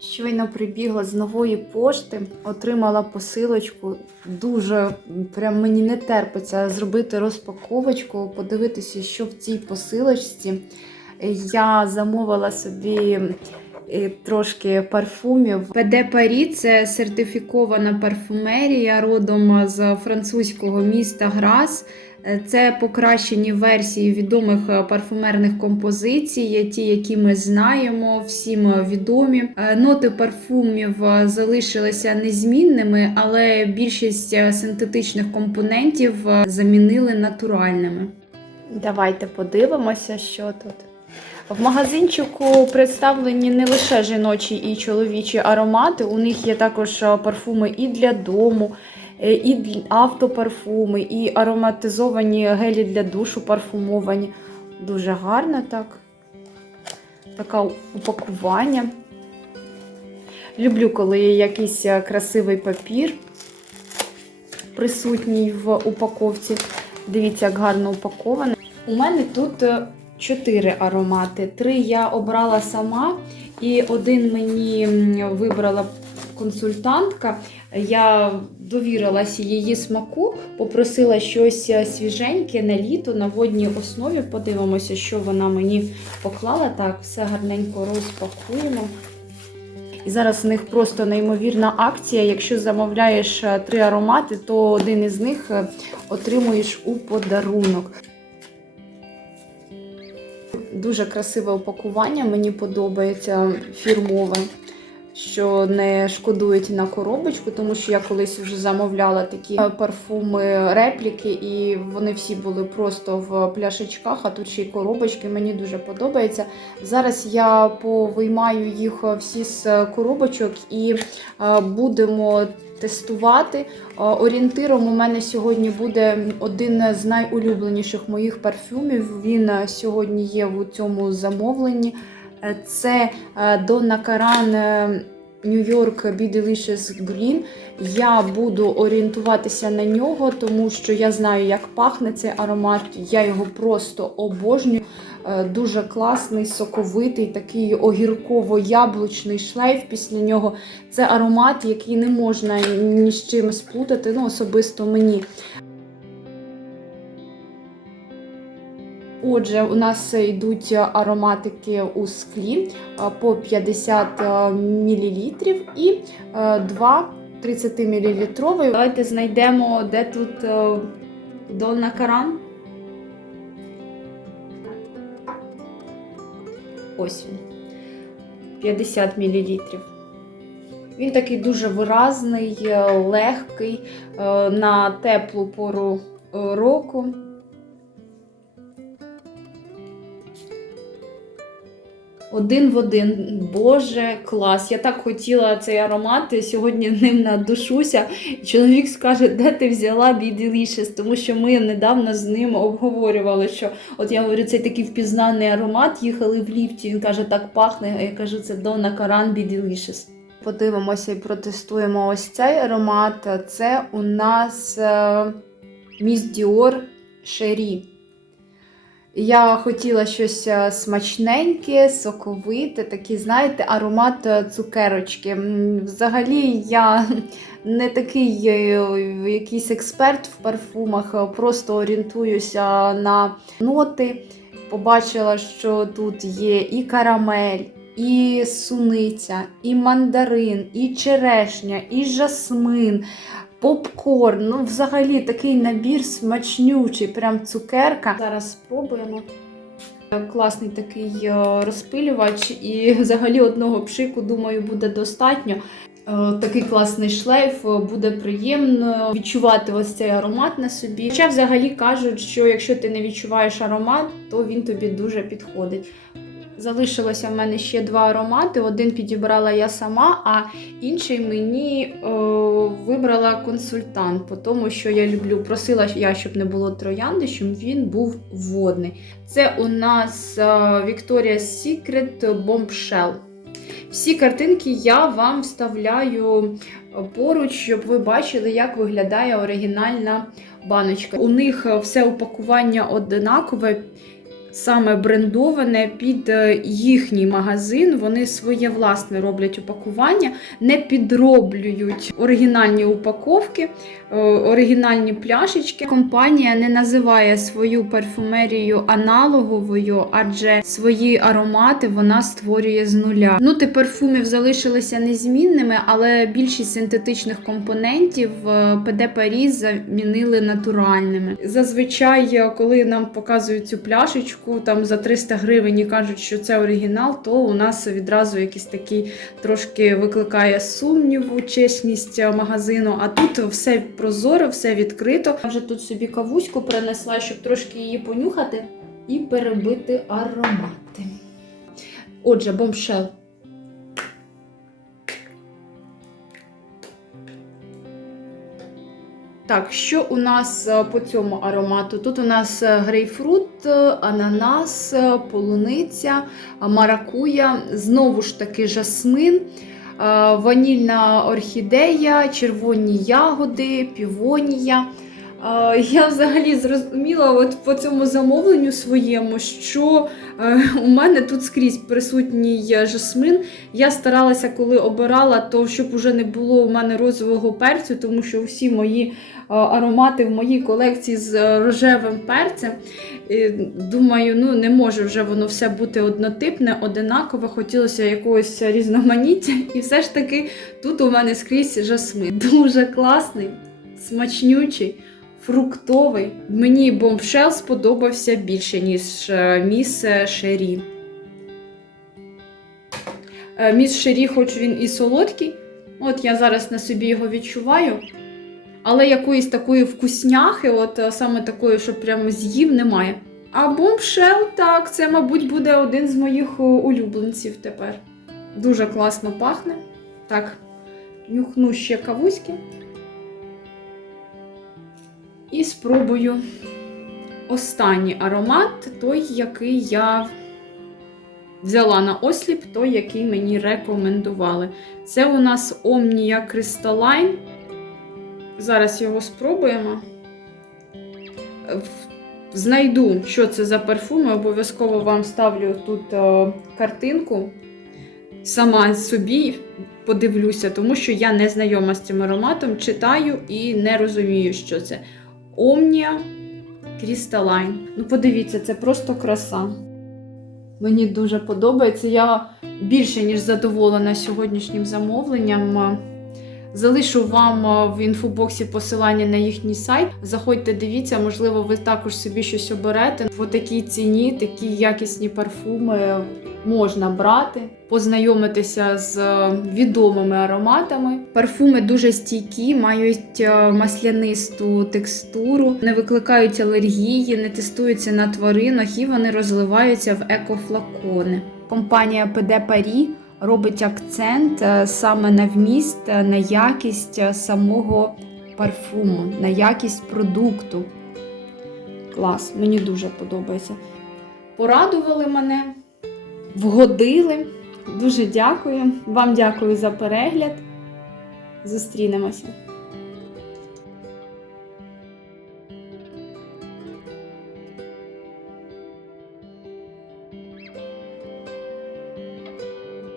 Щойно прибігла з нової пошти, отримала посилочку. Дуже прям мені не терпиться зробити розпаковочку, подивитися, що в цій посилочці. Я замовила собі е, трошки парфумів. ПД Парі це сертифікована парфумерія родом з французького міста Грас. Е, Це покращені версії відомих е, парфумерних композицій, ті, які ми знаємо, всім е, відомі. Ноти парфумів залишилися незмінними, але більшість синтетичних компонентів замінили натуральними. Давайте подивимося, що тут. В магазинчику представлені не лише жіночі і чоловічі аромати. У них є також парфуми і для дому, і для- автопарфуми, і ароматизовані гелі для душу парфумовані. Дуже гарно так. Таке упакування. Люблю, коли є якийсь е, красивий папір присутній в упаковці. Дивіться, як гарно упаковане. У мене тут е, чотири аромати. Три я обрала сама, і один мені вибрала консультантка. Я довірилася її смаку, попросила щось е, свіженьке на літо на водній основі. Подивимося, що вона мені поклала. Так, все гарненько розпакуємо. І зараз у них просто неймовірна акція. Якщо замовляєш е, три аромати, то один із них е, отримуєш у подарунок. Дуже красиве упакування, мені подобається фірмове, що не шкодують на коробочку, тому що я колись вже замовляла такі е, парфуми репліки, і вони всі були просто в пляшечках, а тут ще й коробочки. Мені дуже подобається. Зараз я повиймаю їх всі з коробочок і е, будемо тестувати. Е, Орієнтиром у мене сьогодні буде один з найулюбленіших моїх парфюмів. Він е, сьогодні є в цьому замовленні. Е, Це е, Donna е, New York Be Delicious Green. Я буду орієнтуватися на нього, тому що я знаю, як пахне цей аромат. Я його просто обожнюю. Е, Дуже класний, соковитий, такий огірково-яблучний шлейф після нього. Це аромат, який не можна ні з чим сплутати, ну особисто мені. Отже, у нас йдуть ароматики у склі по 50 мл і е, два 30 мл. Давайте знайдемо, де тут Донна Каран. Ось він. 50 мл. Він такий дуже виразний, легкий на теплу пору року. Один в один. Боже, клас! Я так хотіла цей аромат, і сьогодні ним надушуся. Чоловік скаже, де ти взяла Be Delicious? Тому що ми недавно з ним обговорювали, що от я говорю, це такий впізнаний аромат, їхали в ліфті. Він каже, так пахне. Я кажу, це Donna Karan Be Delicious. Подивимося і протестуємо ось цей аромат. Це у нас е, Miss Dior Cherie. Я хотіла щось е, смачненьке, соковите, такий, знаєте, аромат е, цукерочки. Взагалі я не такий е, якийсь експерт в парфумах, просто орієнтуюся на ноти. Побачила, що тут є і карамель, і суниця, і мандарин, і черешня, і жасмин. Попкорн, ну взагалі такий набір смачнючий, прям цукерка. Зараз спробуємо. Класний такий е, розпилювач, і взагалі одного пшику, думаю, буде достатньо. Е, Такий класний шлейф, е, буде приємно відчувати ось цей аромат на собі. Хоча взагалі кажуть, що якщо ти не відчуваєш аромат, то він тобі дуже підходить. Залишилося в мене ще два аромати. Один підібрала я сама, а інший мені е, вибрала консультант, по тому що я люблю. Просила я, щоб не було троянди, щоб він був водний. Це у нас е, Victoria's Secret Bombshell. Всі картинки я вам вставляю поруч, щоб ви бачили, як виглядає оригінальна баночка. У них е, все упакування одинакове. Саме брендоване під е, їхній магазин. Вони своє власне роблять упакування, не підроблюють оригінальні упаковки, е, оригінальні пляшечки. Компанія не називає свою парфумерію аналоговою, адже свої аромати вона створює з нуля. Нути парфумів залишилися незмінними, але більшість синтетичних компонентів е, ПД Парі замінили натуральними. Зазвичай, е, коли нам показують цю пляшечку там за 300 гривень і кажуть, що це оригінал, то у нас відразу якийсь такий трошки викликає сумніву, чесність е, магазину. А тут все прозоро, все відкрито. Я вже тут собі кавуську принесла, щоб трошки її понюхати і перебити аромати. Отже, бомшел. Так, що у нас е, по цьому аромату? Тут у нас е, грейпфрут, е, ананас, полуниця, маракуя, знову ж таки жасмин, ванільна орхідея, червоні ягоди, півонія. Е, Я взагалі зрозуміла от по цьому замовленню своєму, що е, у мене тут скрізь присутній жасмин. Я старалася, коли обирала, то щоб уже не було у мене розового перцю, тому що всі мої е, аромати в моїй колекції з е, рожевим перцем. І Думаю, ну не може вже воно все бути однотипне, одинакове. Хотілося якогось різноманіття. І все ж таки тут у мене скрізь жасмин. Дуже класний, смачнючий. Фруктовий. Мені бомбшел сподобався більше, ніж е, міс е, Шері. Е, Міс Шері, хоч він і солодкий. От я зараз на собі його відчуваю. Але якоїсь такої вкусняхи, от саме такої, що прямо з'їв, немає. А бомбшел, так, це, мабуть, буде один з моїх улюбленців тепер. Дуже класно пахне. Так, нюхну ще кавуськи. І спробую останній аромат, той, який я взяла на осліп, той, який мені рекомендували. Це у нас Omnia Crystalline. Зараз його спробуємо. Знайду, що це за парфуми, обов'язково вам ставлю тут е, картинку. Сама собі подивлюся, тому що я не знайома з цим ароматом, читаю і не розумію, що це. Omnia Crystalline. Ну, подивіться, це просто краса. Мені дуже подобається. Я більше ніж задоволена сьогоднішнім замовленням. Залишу вам е, в інфобоксі посилання на їхній сайт. Заходьте, дивіться, можливо, ви також собі щось оберете. В такій ціні такі якісні парфуми можна брати, познайомитися з е, відомими ароматами. Парфуми дуже стійкі, мають е, маслянисту текстуру, не викликають алергії, не тестуються на тваринах і вони розливаються в екофлакони. Компанія PD Paris робить акцент е, саме на вміст, на якість самого парфуму, на якість продукту. Клас, мені дуже подобається. Порадували мене, вгодили. Дуже дякую. Вам дякую за перегляд. Зустрінемося.